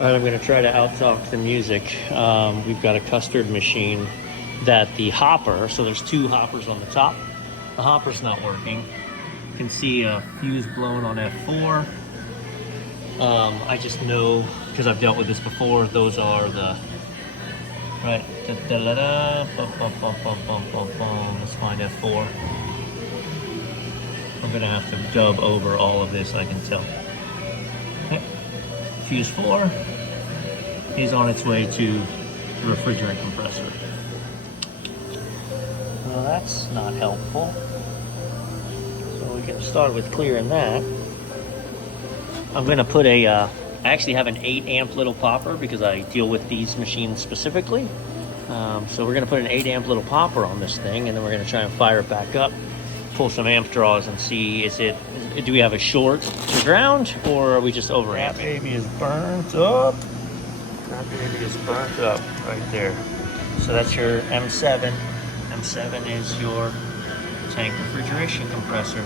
All right, I'm going to try to outtalk the music. We've got a Custard machine that the hopper, so there's two hoppers on the top. The hopper's not working. You can see a fuse blown on F4. I just know, because I've dealt with this before, those are the, right, da-da-da-da, bum, bum, bum, bum, bum, bum, bum. Let's find F4. I'm going to have to dub over all of this, I can tell. Okay. Fuse 4 is on its way to the refrigerant compressor. Well, that's not helpful. So we can start with clearing that. I'm going to put I actually have an 8 amp little popper because I deal with these machines specifically. So we're going to put an 8 amp little popper on this thing, and then we're going to try and fire it back up, pull some amp draws, and see do we have a short to ground, or are we just over amp? That baby is burnt up. That baby is burnt up right there. So that's your M7. M7 is your tank refrigeration compressor.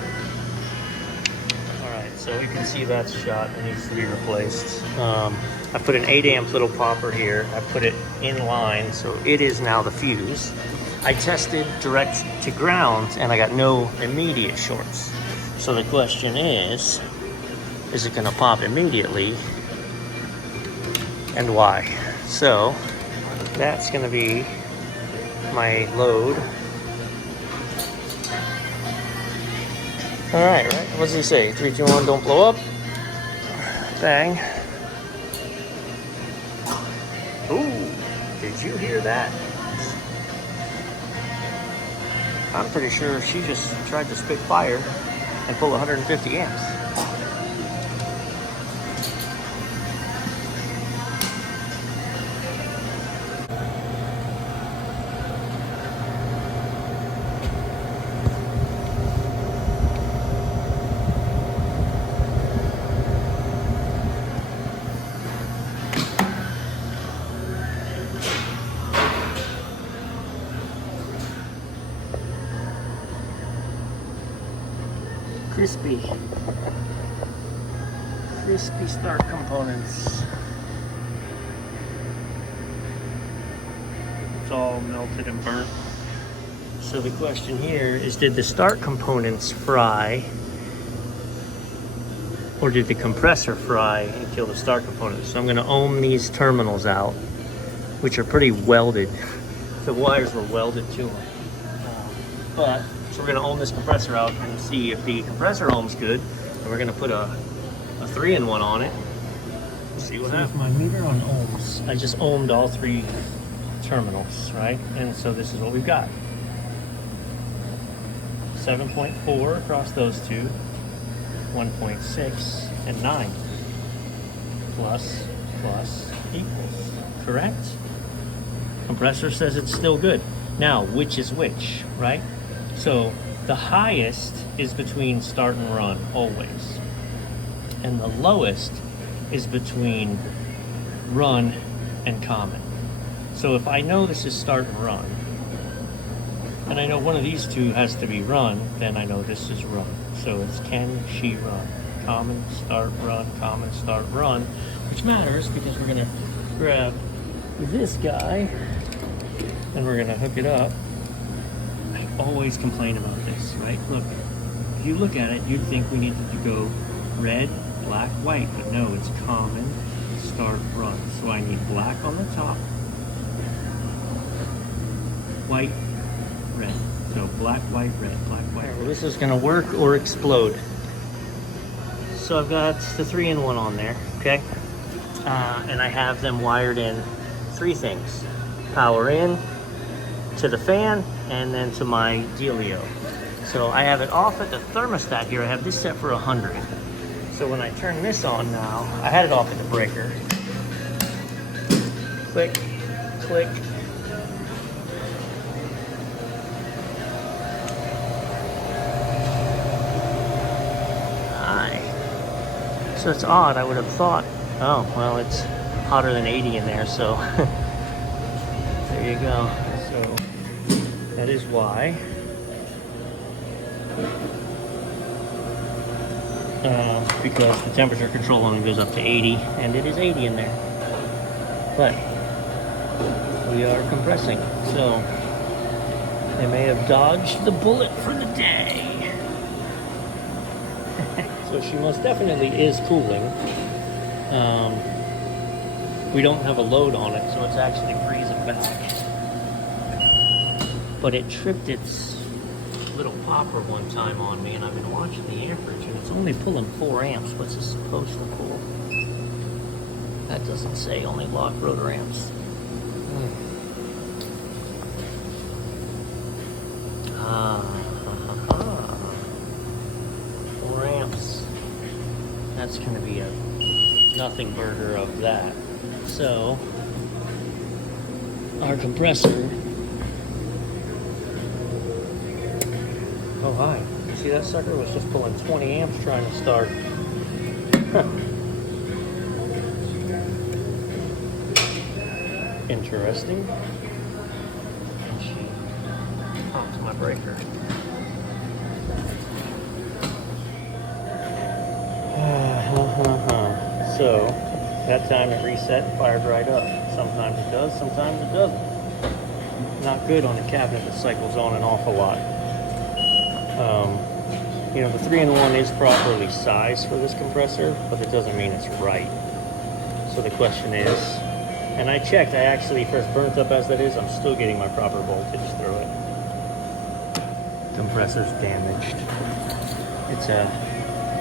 Alright, so you can see that's shot. It needs to be replaced. I put an 8 amp little popper here. I put it in line, so it is now the fuse. I tested direct to ground, and I got no immediate shorts. So the question is it going to pop immediately, and why? So that's going to be my load. All right, right? What does he say? 3, 2, 1, don't blow up. Bang. Ooh, did you hear that? I'm pretty sure she just tried to spit fire and pull 150 amps. Crispy start components. It's all melted and burnt. So the question here is, did the start components fry, or did the compressor fry and kill the start components? So I'm going to ohm these terminals out, which are pretty welded. The wires were welded to them. So we're going to ohm this compressor out and see if the compressor ohms good. And we're going to put a 3-in-1 on it. See what happens. With my meter on ohms, I just ohmed all 3 terminals, right? And so this is what we've got. 7.4 across those two, 1.6, and 9. Plus equals, correct? Compressor says it's still good. Now, which is which, right? So the highest is between start and run, always. And the lowest is between run and common. So if I know this is start and run, and I know one of these two has to be run, then I know this is run. So it's can she run? Common, start, run, which matters because we're gonna grab this guy and we're gonna hook it up. I always complain about this, right? Look, if you look at it, you'd think we needed to go red, black, white, but no, it's common, start, run. So I need black on the top, white, red. So black, white, red, black, white. Well, this is gonna work or explode. So I've got the 3-in-1 on there, okay? And I have them wired in 3 things. Power in, to the fan, and then to my dealio. So I have it off at the thermostat here. I have this set for 100. So when I turn this on now, I had it off at the breaker. Click, click. Aye. So it's odd. I would have thought, oh, well, it's hotter than 80 in there, so there you go. So that is why. Because the temperature control only goes up to 80, and it is 80 in there. but we are compressing. So they may have dodged the bullet for the day. So she most definitely is cooling. We don't have a load on it, so it's actually freezing back. But it tripped its little popper one time on me, and I've been watching the amperage, and it's only pulling 4 amps. What's it supposed to pull? That doesn't say, only lock rotor amps. Ah, 4 amps. That's going to be a nothing burger of that. So, our compressor. Oh, hi. You see that sucker was just pulling 20 amps trying to start. Huh. Interesting. And she popped my breaker. So, that time it reset and fired right up. Sometimes it does, sometimes it doesn't. Not good on a cabinet that cycles on and off a lot. You know, the 3-in-1 is properly sized for this compressor, but it doesn't mean it's right. So the question is, and I checked, I actually, for as burnt up as that is, I'm still getting my proper voltage through it. Compressor's damaged. It's a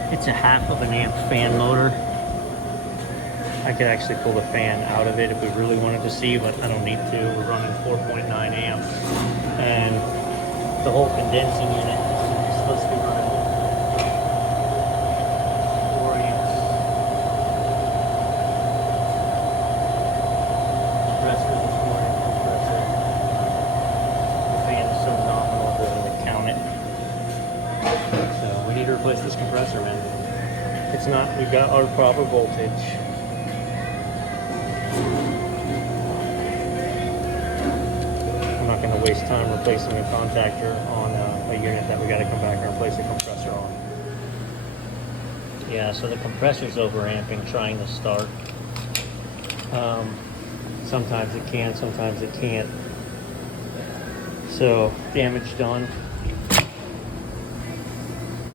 1/2 of an amp fan motor. I could actually pull the fan out of it if we really wanted to see, but I don't need to. We're running 4.9 amps. And the whole condensing unit is supposed to be running 4 amps. Compressor this morning, compressor. The fan is so nominal it doesn't even count it. So we need to replace this compressor, man. It's not, we've got our proper voltage. I'm not going to waste time replacing a contactor on a unit that we got to come back and replace a compressor on. Yeah, so the compressor's overamping trying to start. Sometimes it can, sometimes it can't. So damage done.